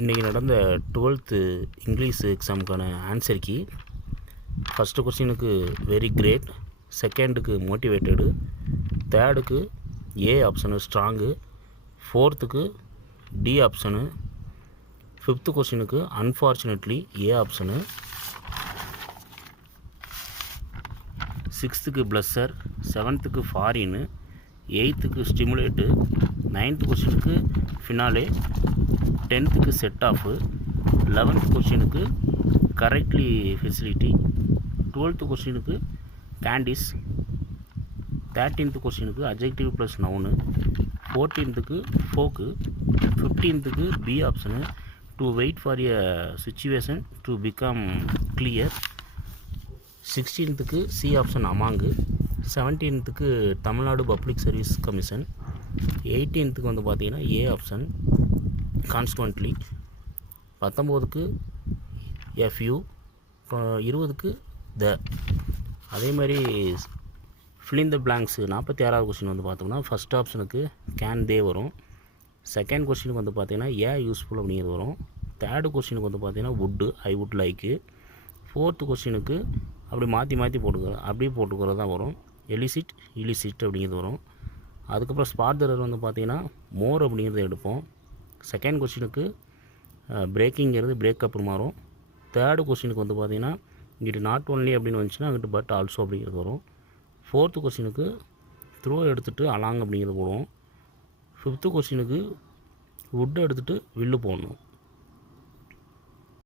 இன்றைக்கி நடந்த 12th English எக்ஸாமுக்கான ஆன்சர் கீ. ஃபஸ்ட்டு கொஸ்டினுக்கு வெரி கிரேட், செகண்டுக்கு மோட்டிவேட்டடு, தேர்டுக்கு ஏ ஆப்ஷனு ஸ்ட்ராங்கு, ஃபோர்த்துக்கு டி ஆப்ஷனு, ஃபிஃப்த்து கொஸ்டினுக்கு அன்ஃபார்ச்சுனேட்லி ஏ ஆப்ஷனு, சிக்ஸ்த்துக்கு ப்ளஸ்ஸர், செவன்த்துக்கு ஃபாரின்னு, எயித்துக்கு ஸ்டிமுலேட்டு, நைன்த்து கொஸ்டினுக்கு ஃபினாலே, டென்த்துக்கு செட் ஆஃபு, 11th கொஸ்டினுக்கு கரெக்ட்லி ஃபெசிலிட்டி, 12th கொஸ்டினுக்கு கேண்டிஸ், 13th கொஸ்டினுக்கு adjective plus noun, 14th folk, 15th B option to wait for a situation to become clear, 16th C option among, 17th Tamil Nadu public service commission, 18th வந்து பார்த்திங்கன்னா A option கான்ஸ்டுவன்ட்லி, 19க்கு FU, 20க்கு த. அதே மாதிரி fill த blanks 46வது question வந்து பார்த்தோம்னா first ஆப்ஷனுக்கு can they வரும், second கொஸ்டினுக்கு வந்து பார்த்திங்கன்னா ஏ யூஸ்ஃபுல் அப்படிங்கிறது வரும், தேர்டு கொஸ்டினுக்கு வந்து பார்த்திங்கன்னா wood I would like, fourth கொஸ்டினுக்கு அப்படி மாற்றி போட்டுக்கிறது தான் வரும், எலிசிட் இலிசிட் அப்படிங்கிறது வரும். அதுக்கப்புறம் ஸ்பார்தரர் வந்து பார்த்திங்கன்னா மோர் அப்படிங்கிறத எடுப்போம். செகண்ட் கொஸ்டினுக்கு பிரேக்கிங்கிறது பிரேக்கப்னு மாறும். தேர்டு கொஸ்டினுக்கு வந்து பார்த்திங்கன்னா இங்கிட்டு நாட் ஒன்லி அப்படின்னு வந்துச்சுன்னா அங்கிட்டு பட் ஆல்சோ அப்படிங்கிறது வரும். ஃபோர்த்து கொஸ்டினுக்கு த்ரோ எடுத்துகிட்டு அலாங் அப்படிங்கிறது போடுவோம். ஃபிஃப்த்து கொஸ்டினுக்கு வுட் எடுத்துகிட்டு வில்லு போடணும்.